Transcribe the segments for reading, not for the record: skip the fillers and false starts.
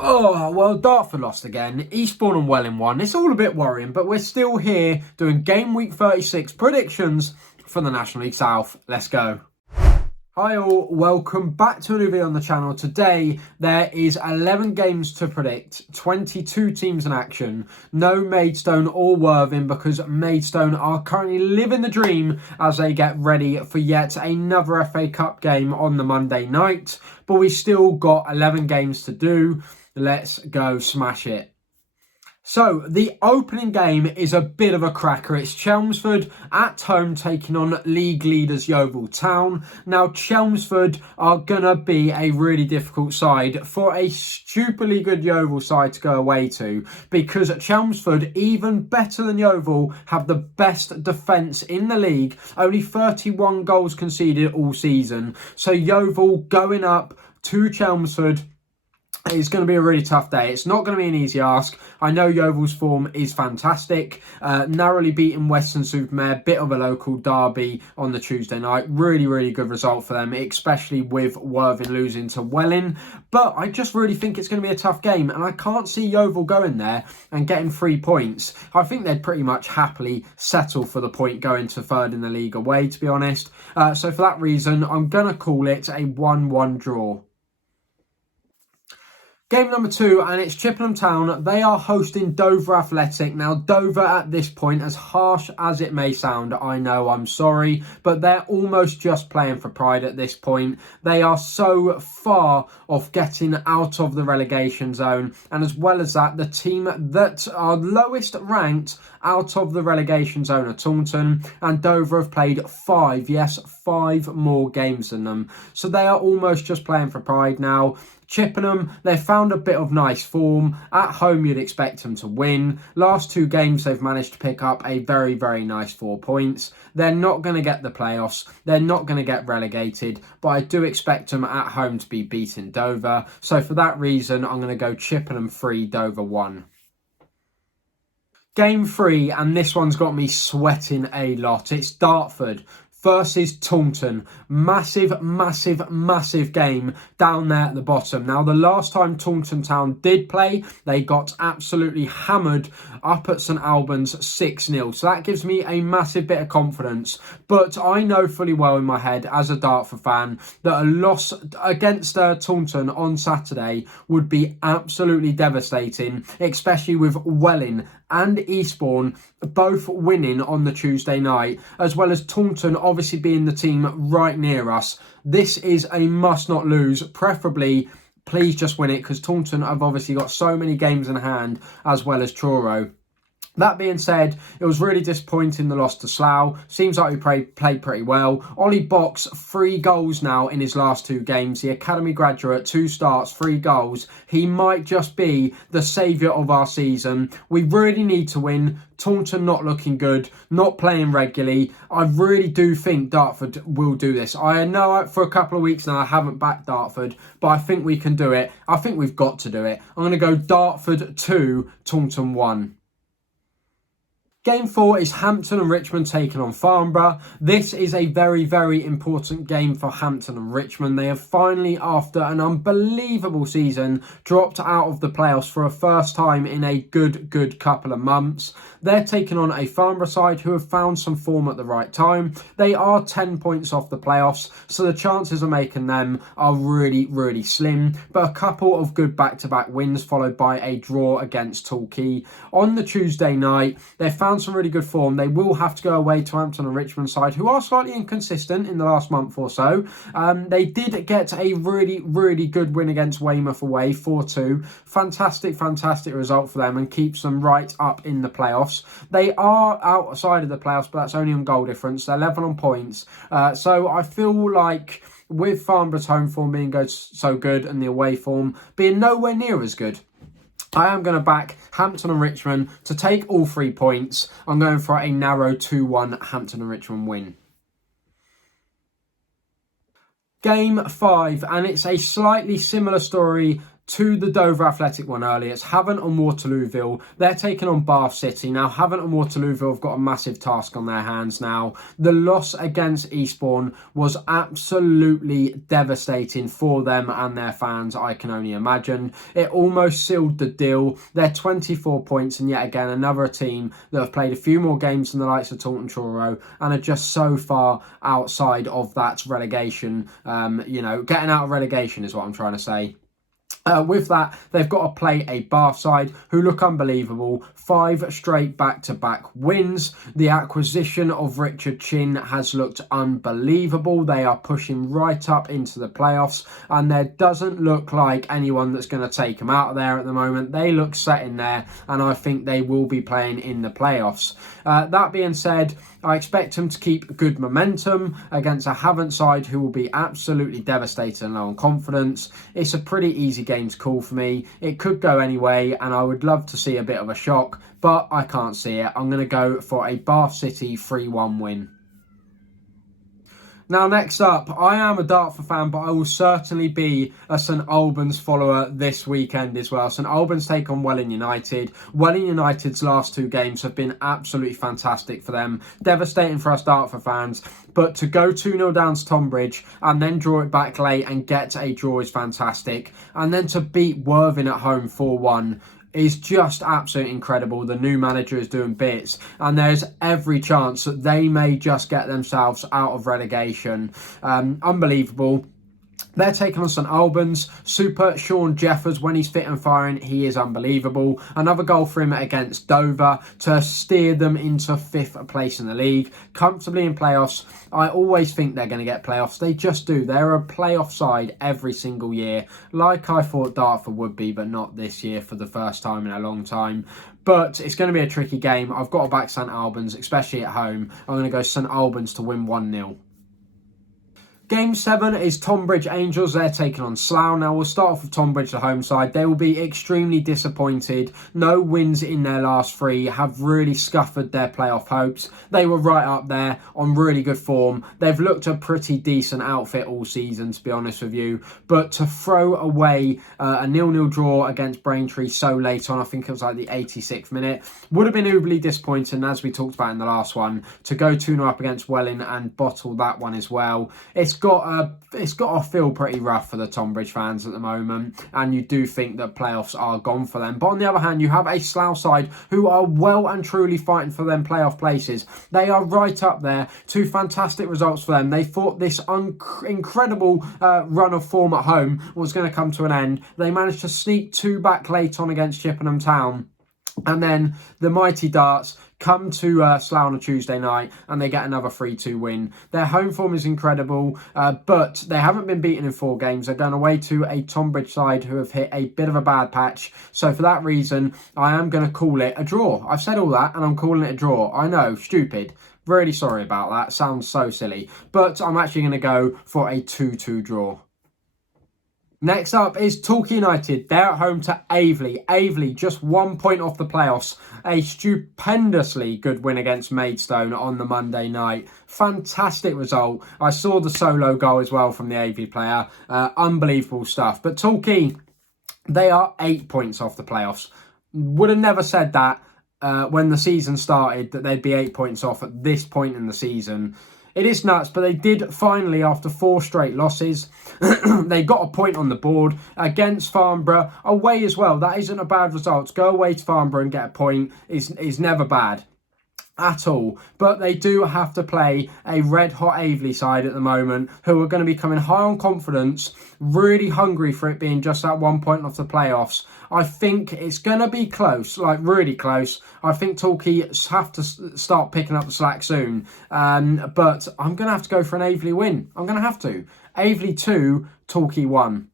Oh, well, Dartford lost again. Eastbourne and Welling won. It's all a bit worrying, but we're still here doing game week 36 predictions for the National League South. Let's go. Hi all, welcome back to a new video on the channel. Today there is 11 games to predict, 22 teams in action, no Maidstone or Worthing because Maidstone are currently living the dream as they get ready for yet another FA Cup game on the Monday night. But we still got 11 games to do. Let's go smash it. So, the opening game is a bit of a cracker. It's Chelmsford at home taking on league leaders Yeovil Town. Now, Chelmsford are going to be a really difficult side for a stupidly good Yeovil side to go away to, because Chelmsford, even better than Yeovil, have the best defence in the league. Only 31 goals conceded all season. So, Yeovil going up to Chelmsford, it's going to be a really tough day. It's not going to be an easy ask. I know Yeovil's form is fantastic. Narrowly beaten Weston-super-Mare, bit of a local derby on the Tuesday night. Really, really good result for them, especially with Worthing losing to Welling. But I just really think it's going to be a tough game, and I can't see Yeovil going there and getting 3 points. I think they'd pretty much happily settle for the point going to third in the league away, to be honest. So for that reason, I'm going to call it a 1-1 draw. Game number 2, and it's Chippenham Town. They are hosting Dover Athletic. Now, Dover at this point, as harsh as it may sound, I know, I'm sorry, but they're almost just playing for pride at this point. They are so far off getting out of the relegation zone. And as well as that, the team that are lowest ranked out of the relegation zone are Taunton, and Dover have played 5 more games than them. So they are almost just playing for pride now. Chippenham, they've found a bit of nice form. At home, you'd expect them to win. Last 2 games, they've managed to pick up a very, very nice 4 points. They're not going to get the playoffs. They're not going to get relegated. But I do expect them at home to be beating Dover. So for that reason, I'm going to go Chippenham 3, Dover 1. Game 3, and this one's got me sweating a lot. It's Dartford versus Taunton. Massive, massive, massive game down there at the bottom. Now, the last time Taunton Town did play, they got absolutely hammered up at St Albans 6-0. So that gives me a massive bit of confidence. But I know fully well in my head, as a Dartford fan, that a loss against Taunton on Saturday would be absolutely devastating, especially with Welling and Eastbourne both winning on the Tuesday night, as well as Taunton obviously being the team right near us. This is a must not lose, preferably please just win it, because Taunton have obviously got so many games in hand, as well as Truro. That being said, it was really disappointing, the loss to Slough. Seems like we played pretty well. Ollie Box, 3 goals now in his last 2 games. The academy graduate, 2 starts, 3 goals. He might just be the saviour of our season. We really need to win. Taunton not looking good, not playing regularly. I really do think Dartford will do this. I know for a couple of weeks now I haven't backed Dartford, but I think we can do it. I think we've got to do it. I'm going to go Dartford 2, Taunton 1. Game 4 is Hampton and Richmond taking on Farnborough. This is a very, very important game for Hampton and Richmond. They have finally, after an unbelievable season, dropped out of the playoffs for a first time in a good couple of months. They're taking on a Farnborough side who have found some form at the right time. They are 10 points off the playoffs, so the chances of making them are really, really slim. But a couple of good back-to-back wins followed by a draw against Torquay. On the Tuesday night, they found some really good form. They will have to go away to Hampton and Richmond side, who are slightly inconsistent in the last month or so. They did get a really, really good win against Weymouth away, 4-2. Fantastic result for them, and keeps them right up in the playoffs. They are outside of the playoffs, but that's only on goal difference. They're level on points. So I feel like with Farnborough's home form being so good and the away form being nowhere near as good, I am going to back Hampton and Richmond to take all 3 points. I'm going for a narrow 2-1 Hampton and Richmond win. Game 5, and it's a slightly similar story to the Dover Athletic one earlier. It's Havant and Waterlooville. They're taking on Bath City. Now, Havant and Waterlooville have got a massive task on their hands now. The loss against Eastbourne was absolutely devastating for them and their fans, I can only imagine. It almost sealed the deal. They're 24 points, and yet again, another team that have played a few more games than the likes of Taunton, Truro, and are just so far outside of that relegation. Getting out of relegation is what I'm trying to say. With that, they've got to play a Bath side who look unbelievable. 5 straight back-to-back wins. The acquisition of Richard Chin has looked unbelievable. They are pushing right up into the playoffs, and there doesn't look like anyone that's going to take them out of there at the moment. They look set in there, and I think they will be playing in the playoffs. That being said, I expect them to keep good momentum against a Havant side who will be absolutely devastated and low on confidence. It's a pretty easy game to call for me. It could go anyway, and I would love to see a bit of a shock, but I can't see it. I'm going to go for a Bath City 3-1 win. Now, next up, I am a Dartford fan, but I will certainly be a St Albans follower this weekend as well. St Albans take on Welling United. Welling United's last 2 games have been absolutely fantastic for them. Devastating for us Dartford fans. But to go 2-0 down to Tonbridge and then draw it back late and get a draw is fantastic. And then to beat Worthing at home 4-1 is just absolutely incredible. The new manager is doing bits, and there's every chance that they may just get themselves out of relegation. Unbelievable. They're taking on St Albans. Super Sean Jeffers, when he's fit and firing, he is unbelievable. Another goal for him against Dover to steer them into 5th place in the league. Comfortably in playoffs. I always think they're going to get playoffs. They just do. They're a playoff side every single year, like I thought Dartford would be, but not this year for the first time in a long time. But it's going to be a tricky game. I've got to back St Albans, especially at home. I'm going to go St Albans to win 1-0. Game 7 is Tonbridge Angels. They're taking on Slough. Now, we'll start off with Tonbridge, the home side. They will be extremely disappointed. No wins in their last 3 have really scuppered their playoff hopes. They were right up there on really good form. They've looked a pretty decent outfit all season, to be honest with you. But to throw away a 0-0 draw against Braintree so late on, I think it was like the 86th minute, would have been uberly disappointing, as we talked about in the last one. To go 2-0 up against Welling and bottle that one as well. It's got to feel pretty rough for the Tonbridge fans at the moment, and you do think that playoffs are gone for them. But on the other hand, you have a Slough side who are well and truly fighting for them playoff places. They are right up there. 2 fantastic results for them. They thought this incredible run of form at home was going to come to an end. They managed to sneak 2 back late on against Chippenham Town, and then the mighty Darts come to Slough on a Tuesday night and they get another 3-2 win. Their home form is incredible, but they haven't been beaten in 4 games. They're going away to a Tonbridge side who have hit a bit of a bad patch. So for that reason, I am going to call it a draw. I've said all that and I'm calling it a draw. I know, stupid. Really sorry about that. Sounds so silly. But I'm actually going to go for a 2-2 draw. Next up is Torquay United. They're at home to Aveley. Aveley just 1 point off the playoffs. A stupendously good win against Maidstone on the Monday night. Fantastic result. I saw the solo goal as well from the Aveley player. Unbelievable stuff. But Torquay, they are 8 points off the playoffs. Would have never said that when the season started, that they'd be 8 points off at this point in the season. It is nuts, but they did finally, after 4 straight losses, they got a point on the board against Farnborough. Away as well. That isn't a bad result. To go away to Farnborough and get a point is never bad at all. But they do have to play a red-hot Aveley side at the moment who are going to be coming high on confidence, really hungry for it being just that 1 point off the playoffs. I think it's going to be close, like really close. I think Torquay have to start picking up the slack soon. But I'm going to have to go for an Aveley win. I'm going to have to. Aveley 2, Torquay 1.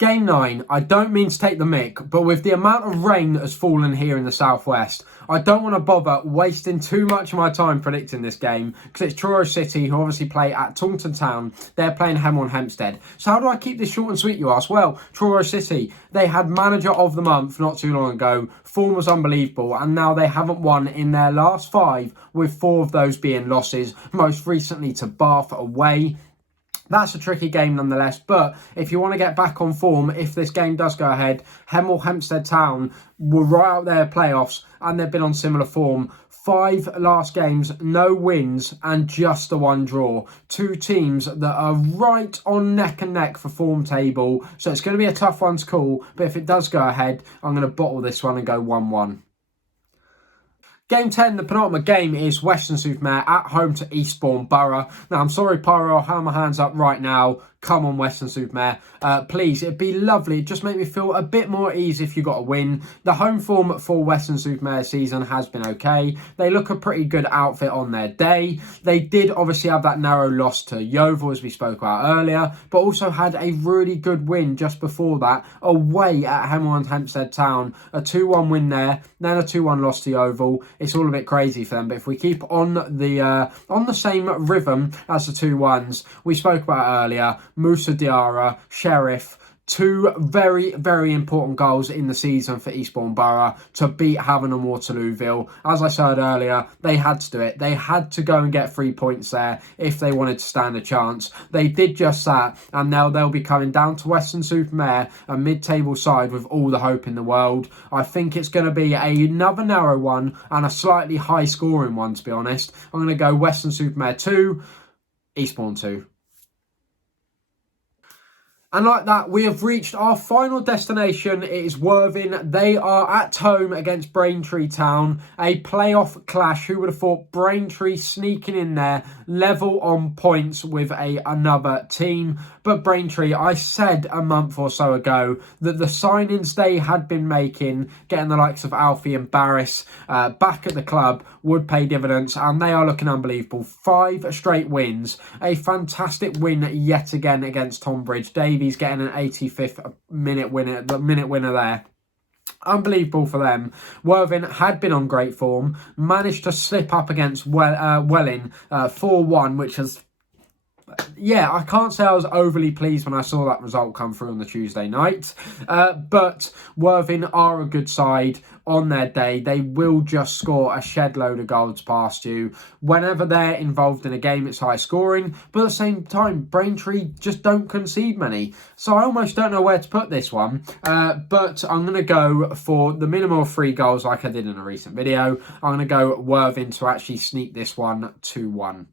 Game 9, I don't mean to take the mick, but with the amount of rain that has fallen here in the southwest, I don't want to bother wasting too much of my time predicting this game, because it's Truro City, who obviously play at Taunton Town. They're playing Hemel and Hempstead. So how do I keep this short and sweet, you ask? Well, Truro City, they had manager of the month not too long ago. Form was unbelievable, and now they haven't won in their last 5, with 4 of those being losses, most recently to Bath away. That's a tricky game nonetheless, but if you want to get back on form, if this game does go ahead, Hemel, Hempstead Town were right out there playoffs and they've been on similar form. 5 last games, no wins and just the 1 draw. 2 teams that are right on neck and neck for form table, so it's going to be a tough one to call, but if it does go ahead, I'm going to bottle this one and go 1-1. Game 10, the penultimate game, is Weston-super-Mare at home to Eastbourne Borough. Now, I'm sorry, Pyro, I'll have my hands up right now. Come on, Weston-super-Mare. Please, it'd be lovely. It'd just make me feel a bit more at ease if you got a win. The home form for Weston-super-Mare season has been okay. They look a pretty good outfit on their day. They did obviously have that narrow loss to Yeovil, as we spoke about earlier, but also had a really good win just before that, away at Hemel and Hempstead Town. A 2-1 win there, then a 2-1 loss to Yeovil. It's all a bit crazy for them, but if we keep on the same rhythm as the 2-1s we spoke about earlier, Musa Diarra, Sheriff, 2 very, very important goals in the season for Eastbourne Borough to beat Havant and Waterlooville. As I said earlier, they had to do it. They had to go and get 3 points there if they wanted to stand a chance. They did just that, and now they'll be coming down to Weston-super-Mare, a mid-table side with all the hope in the world. I think it's going to be another narrow one and a slightly high-scoring one, to be honest. I'm going to go Weston-super-Mare 2, Eastbourne 2. And like that, we have reached our final destination. It is Worthing. They are at home against Braintree Town. A playoff clash. Who would have thought Braintree sneaking in there, level on points with another team. But Braintree, I said a month or so ago that the signings they had been making, getting the likes of Alfie and Barris back at the club, would pay dividends. And they are looking unbelievable. 5 straight wins. A fantastic win yet again against Tonbridge. He's getting an 85th minute winner, the minute winner there. Unbelievable for them. Worthing had been on great form, managed to slip up against Welling 4-1, which has... Yeah, I can't say I was overly pleased when I saw that result come through on the Tuesday night. But Worthing are a good side on their day. They will just score a shed load of goals past you. Whenever they're involved in a game, it's high scoring. But at the same time, Braintree just don't concede many. So I almost don't know where to put this one. But I'm going to go for the minimum of 3 goals like I did in a recent video. I'm going to go Worthing to actually sneak this one 2-1.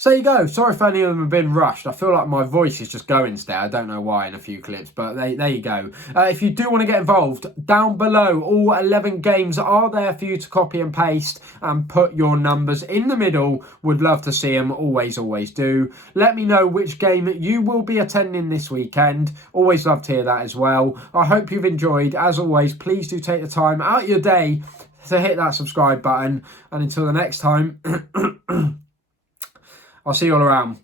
So there you go. Sorry if any of them have been rushed. I feel like my voice is just going today. I don't know why in a few clips, but there you go. If you do want to get involved, down below, all 11 games are there for you to copy and paste and put your numbers in the middle. Would love to see them. Always, always do. Let me know which game you will be attending this weekend. Always love to hear that as well. I hope you've enjoyed. As always, please do take the time out of your day to hit that subscribe button. And until the next time... I'll see you all around.